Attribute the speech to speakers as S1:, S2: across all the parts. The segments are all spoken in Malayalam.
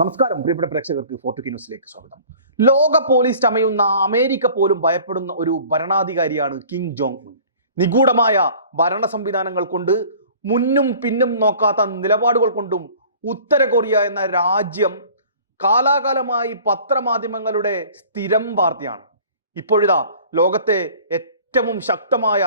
S1: നമസ്കാരം പ്രിയപ്പെട്ട പ്രേക്ഷകർക്ക് ഫോർട്ടുക്കി ന്യൂസിലേക്ക് സ്വാഗതം. ലോക പോലീസ് ചമയുന്ന അമേരിക്ക പോലും ഭയപ്പെടുന്ന ഒരു ഭരണാധികാരിയാണ് കിങ് ജോങ് ഉൻ നിഗൂഢമായ ഭരണ സംവിധാനങ്ങൾ കൊണ്ട് മുന്നും പിന്നും നോക്കാത്ത നിലപാടുകൾ കൊണ്ടും ഉത്തര കൊറിയ എന്ന രാജ്യം കാലാകാലമായി പത്രമാധ്യമങ്ങളുടെ സ്ഥിരം വാർത്തയാണ്. ഇപ്പോഴിതാ ലോകത്തെ ഏറ്റവും ശക്തമായ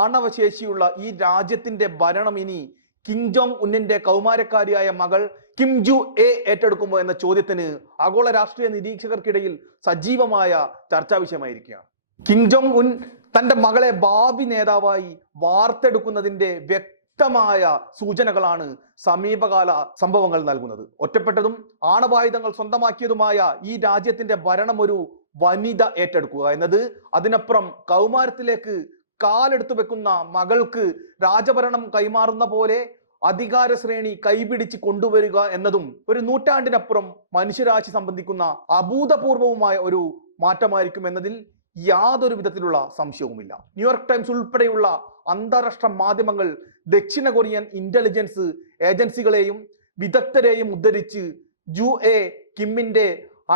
S1: ആണവശേഷിയുള്ള ഈ രാജ്യത്തിന്റെ ഭരണം ഇനി കിങ് ജോങ് ഉന്നിന്റെ കൗമാരക്കാരിയായ മകൾ കിം ജു എ ഏറ്റെടുക്കുമോ എന്ന ചോദ്യത്തിന് ആഗോള രാഷ്ട്രീയ നിരീക്ഷകർക്കിടയിൽ സജീവമായ ചർച്ചാ വിഷയമായിരിക്കുകയാണ്. കിം ജോങ് ഉൻ തന്റെ മകളെ ഭാവി നേതാവായി വാർത്തെടുക്കുന്നതിന്റെ വ്യക്തമായ സൂചനകളാണ് സമീപകാല സംഭവങ്ങൾ നൽകുന്നത്. ഒറ്റപ്പെട്ടതും ആണവായുധങ്ങൾ സ്വന്തമാക്കിയതുമായ ഈ രാജ്യത്തിന്റെ ഭരണം ഒരു വനിത ഏറ്റെടുക്കുക എന്നത് അതിനപ്പുറം കൗമാരത്തിലേക്ക് കാലെടുത്തു വെക്കുന്ന മകൾക്ക് രാജഭരണം കൈമാറുന്ന പോലെ അധികാര ശ്രേണി കൈപിടിച്ച് കൊണ്ടുവരിക എന്നതും ഒരു നൂറ്റാണ്ടിനപ്പുറം മനുഷ്യരാശി സംബന്ധിക്കുന്ന അഭൂതപൂർവവുമായ ഒരു മാറ്റമായിരിക്കും എന്നതിൽ യാതൊരു വിധത്തിലുള്ള സംശയവുമില്ല. ന്യൂയോർക്ക് ടൈംസ് ഉൾപ്പെടെയുള്ള അന്താരാഷ്ട്ര മാധ്യമങ്ങൾ ദക്ഷിണ കൊറിയൻ ഇന്റലിജൻസ് ഏജൻസികളെയും വിദഗ്ധരെയും ഉദ്ധരിച്ച് ജു എ കിമ്മിന്റെ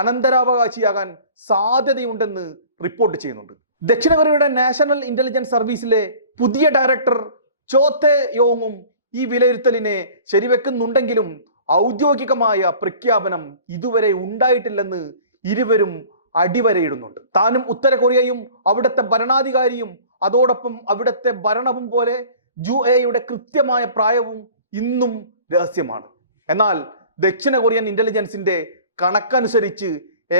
S1: അനന്തരാവകാശിയാകാൻ സാധ്യതയുണ്ടെന്ന് റിപ്പോർട്ട് ചെയ്യുന്നുണ്ട്. ദക്ഷിണ കൊറിയയുടെ നാഷണൽ ഇന്റലിജൻസ് സർവീസിലെ പുതിയ ഡയറക്ടർ ചോത്തെ യോങ്ങും ഈ വിലയിരുത്തലിനെ ശരിവെക്കുന്നുണ്ടെങ്കിലും ഔദ്യോഗികമായ പ്രഖ്യാപനം ഇതുവരെ ഉണ്ടായിട്ടില്ലെന്ന് ഇരുവരും അടിവരയിടുന്നുണ്ട്. താനും ഉത്തര കൊറിയയും അവിടുത്തെ ഭരണാധികാരിയും അതോടൊപ്പം അവിടുത്തെ ഭരണവും പോലെ ജു എയുടെ കൃത്യമായ പ്രായവും ഇന്നും രഹസ്യമാണ്. എന്നാൽ ദക്ഷിണ കൊറിയൻ ഇന്റലിജൻസിന്റെ കണക്കനുസരിച്ച്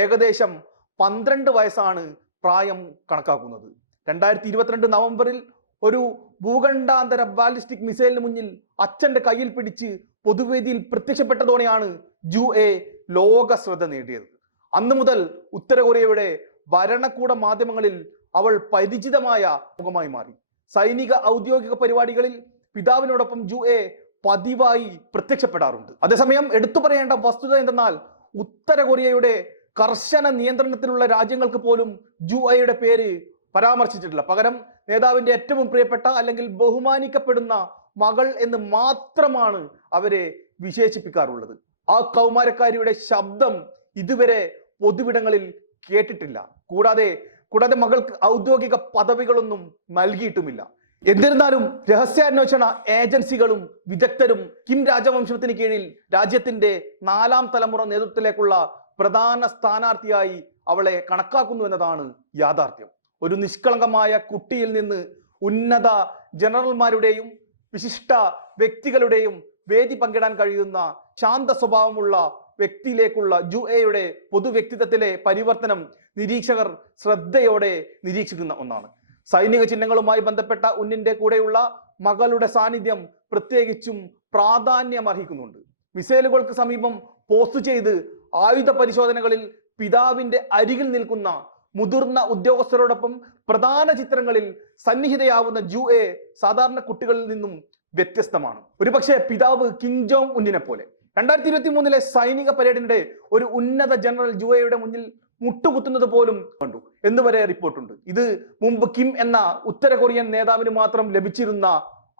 S1: ഏകദേശം പന്ത്രണ്ട് വയസ്സാണ് പ്രായം കണക്കാക്കുന്നത്. രണ്ടായിരത്തി ഇരുപത്തിരണ്ട് നവംബറിൽ ഒരു ഭൂഖണ്ഡാന്തര ബാലിസ്റ്റിക് മിസൈലിന് മുന്നിൽ അച്ഛന്റെ കയ്യിൽ പിടിച്ച് പൊതുവേദിയിൽ പ്രത്യക്ഷപ്പെട്ടതോടെയാണ് ജു എ ലോക ശ്രദ്ധ നേടിയത്. അന്ന് മുതൽ ഉത്തര കൊറിയയുടെ ഭരണകൂട മാധ്യമങ്ങളിൽ അവൾ പരിചിതമായ മുഖമായി മാറി. സൈനിക ഔദ്യോഗിക പരിപാടികളിൽ പിതാവിനോടൊപ്പം ജു എ പതിവായി പ്രത്യക്ഷപ്പെടാറുണ്ട്. അതേസമയം എടുത്തു പറയേണ്ട വസ്തുത എന്തെന്നാൽ ഉത്തര കൊറിയയുടെ കർശന നിയന്ത്രണത്തിലുള്ള രാജ്യങ്ങൾക്ക് പോലും ജു ഐയുടെ പേര് പരാമർശിച്ചിട്ടില്ല. പകരം നേതാവിന്റെ ഏറ്റവും പ്രിയപ്പെട്ട അല്ലെങ്കിൽ ബഹുമാനിക്കപ്പെടുന്ന മകൾ എന്ന് മാത്രമാണ് അവരെ വിശേഷിപ്പിക്കാറുള്ളത്. ആ കൗമാരക്കാരിയുടെ ശബ്ദം ഇതുവരെ പൊതുവിടങ്ങളിൽ കേട്ടിട്ടില്ല. കൂടാതെ കൂടാതെ മകൾക്ക് ഔദ്യോഗിക പദവികളൊന്നും നൽകിയിട്ടുമില്ല. എന്നിരുന്നാലും രഹസ്യാന്വേഷണ ഏജൻസികളും വിദഗ്ധരും കിം രാജവംശത്തിന് കീഴിൽ രാജ്യത്തിന്റെ നാലാം തലമുറ നേതൃത്വത്തിലേക്കുള്ള പ്രധാന സ്ഥാനാർത്ഥിയായി അവളെ കണക്കാക്കുന്നു എന്നതാണ് യാഥാർത്ഥ്യം. ഒരു നിഷ്കളങ്കമായ കുട്ടിയിൽ നിന്ന് ഉന്നത ജനറൽമാരുടെയും വിശിഷ്ട വ്യക്തികളുടെയും വേദി പങ്കിടാൻ കഴിയുന്ന ശാന്ത സ്വഭാവമുള്ള വ്യക്തിയിലേക്കുള്ള ജു എയുടെ പൊതുവ്യക്തിത്വത്തിലെ പരിവർത്തനം നിരീക്ഷകർ ശ്രദ്ധയോടെ നിരീക്ഷിക്കുന്ന ഒന്നാണ്. സൈനിക ചിഹ്നങ്ങളുമായി ബന്ധപ്പെട്ട ഉന്നിന്റെ കൂടെയുള്ള മകളുടെ സാന്നിധ്യം പ്രത്യേകിച്ചും പ്രാധാന്യം അർഹിക്കുന്നുണ്ട് മിസൈലുകൾക്ക് സമീപം പോസ്റ്റ് ചെയ്ത് ആയുധ പരിശോധനകളിൽ പിതാവിന്റെ അരികിൽ നിൽക്കുന്ന മുതിർന്ന ഉദ്യോഗസ്ഥരോടൊപ്പം പ്രധാന ചിത്രങ്ങളിൽ സന്നിഹിതയാവുന്ന ജു എ സാധാരണ കുട്ടികളിൽ നിന്നും വ്യത്യസ്തമാണ്. ഒരുപക്ഷെ പിതാവ് കിങ് ജോങ് ഉന്നിനെ പോലെ. രണ്ടായിരത്തി ഇരുപത്തി മൂന്നിലെ സൈനിക പരേഡിനിടെ ഒരു ഉന്നത ജനറൽ ജുവയുടെ മുന്നിൽ മുട്ടുകുത്തുന്നത് പോലും കണ്ടു. എന്ന് വരെ റിപ്പോർട്ടുണ്ട്? ഇത് മുമ്പ് കിം എന്ന ഉത്തര കൊറിയൻ നേതാവിന് മാത്രം ലഭിച്ചിരുന്ന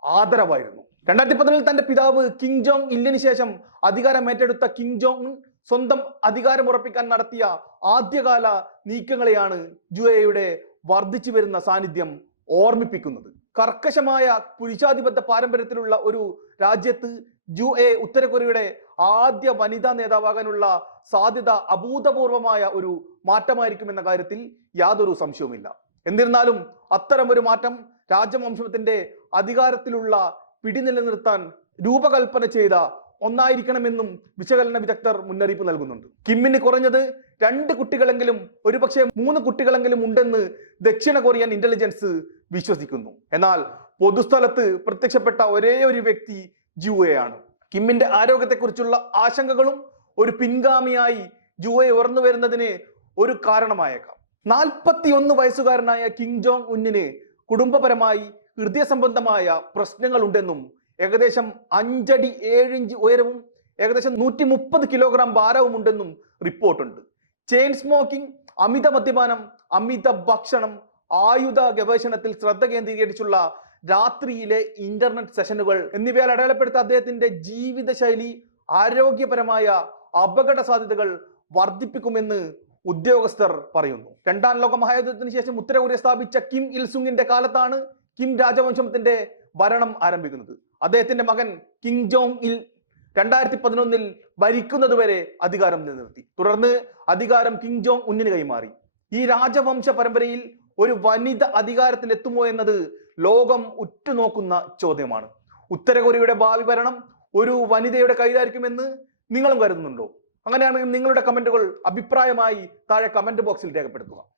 S1: ആദരവായിരുന്നു. രണ്ടായിരത്തി പതിനേഴിൽ തന്റെ പിതാവ് കിങ് ജോങ് ഇല്ലിന് ശേഷം അധികാരം ഏറ്റെടുത്ത കിങ് ജോങ് സ്വന്തം അധികാരം ഉറപ്പിക്കാൻ നടത്തിയ ആദ്യകാല നീക്കങ്ങളെയാണ് ജുവയുടെ വർദ്ധിച്ചു വരുന്ന സാന്നിധ്യം ഓർമ്മിപ്പിക്കുന്നത്. കർക്കശമായ പുരുഷാധിപത്യ പാരമ്പര്യത്തിലുള്ള ഒരു രാജ്യത്ത് ജു എ ഉത്തര കൊറിയയുടെ ആദ്യ വനിതാ നേതാവാകാനുള്ള സാധ്യത അഭൂതപൂർവമായ ഒരു മാറ്റമായിരിക്കും എന്ന കാര്യത്തിൽ യാതൊരു സംശയവുമില്ല. എന്നിരുന്നാലും അത്തരം ഒരു മാറ്റം രാജവംശത്തിന്റെ അധികാരത്തിലുള്ള പിടി നിലനിർത്താൻ രൂപകൽപ്പന ചെയ്ത ഒന്നായിരിക്കണമെന്നും വിശകലന വിദഗ്ധർ മുന്നറിയിപ്പ് നൽകുന്നുണ്ട്. കിമ്മിന് കുറഞ്ഞത് രണ്ട് കുട്ടികളെങ്കിലും ഒരുപക്ഷെ മൂന്ന് കുട്ടികളെങ്കിലും ഉണ്ടെന്ന് ദക്ഷിണ കൊറിയൻ ഇന്റലിജൻസ് വിശ്വസിക്കുന്നു. എന്നാൽ പൊതുസ്ഥലത്ത് പ്രത്യക്ഷപ്പെട്ട ഒരേ ഒരു വ്യക്തി ജുവയാണ്. കിമ്മിന്റെ ആരോഗ്യത്തെക്കുറിച്ചുള്ള ആശങ്കകളും ഒരു പിൻഗാമിയായി ജുവയെ ഉയർന്നു വരുന്നതിന് ഒരു കാരണമായേക്കാം. നാൽപ്പത്തി ഒന്ന് വയസ്സുകാരനായ കിങ് ജോങ് ഉന്നിന് കുടുംബപരമായി ഹൃദയ സംബന്ധമായ പ്രശ്നങ്ങളുണ്ടെന്നും ഏകദേശം അഞ്ചടി ഏഴിഞ്ച് ഉയരവും ഏകദേശം നൂറ്റി മുപ്പത് കിലോഗ്രാം ഭാരവും ഉണ്ടെന്നും റിപ്പോർട്ടുണ്ട്. ചെയിൻ സ്മോക്കിംഗ് അമിത മദ്യപാനം അമിത ഭക്ഷണം ആയുധ ഗവേഷണത്തിൽ ശ്രദ്ധ കേന്ദ്രീകരിച്ചുള്ള രാത്രിയിലെ ഇന്റർനെറ്റ് സെഷനുകൾ എന്നിവയാൽ അടയാളപ്പെടുത്ത അദ്ദേഹത്തിന്റെ ജീവിതശൈലി ആരോഗ്യപരമായ അപകട സാധ്യതകൾ വർദ്ധിപ്പിക്കുമെന്ന് ഉദ്യോഗസ്ഥർ പറയുന്നു. രണ്ടാം ലോക മഹായുദ്ധത്തിന് ശേഷം ഉത്തര കൊറിയ സ്ഥാപിച്ച കിം ഇൽസുങ്ങിന്റെ കാലത്താണ് കിം രാജവംശത്തിന്റെ ഭരണം ആരംഭിക്കുന്നത്. അദ്ദേഹത്തിന്റെ മകൻ കിങ് ജോങ് ഇൽ രണ്ടായിരത്തി പതിനൊന്നിൽ ഭരിക്കുന്നത് വരെ അധികാരം നിലനിർത്തി. തുടർന്ന് അധികാരം കിങ് ജോങ് ഉന്നിന് കൈമാറി. ഈ രാജവംശ പരമ്പരയിൽ ഒരു വനിത അധികാരത്തിൽ എത്തുമോ എന്നത് ലോകം ഉറ്റുനോക്കുന്ന ചോദ്യമാണ്. ഉത്തര കൊറിയയുടെ ഭാവി ഭരണം ഒരു വനിതയുടെ കയ്യിലായിരിക്കുമെന്ന് നിങ്ങളും കരുതുന്നുണ്ടോ? അങ്ങനെയാണെങ്കിൽ നിങ്ങളുടെ കമന്റുകൾ അഭിപ്രായമായി താഴെ കമന്റ് ബോക്സിൽ രേഖപ്പെടുത്തുക.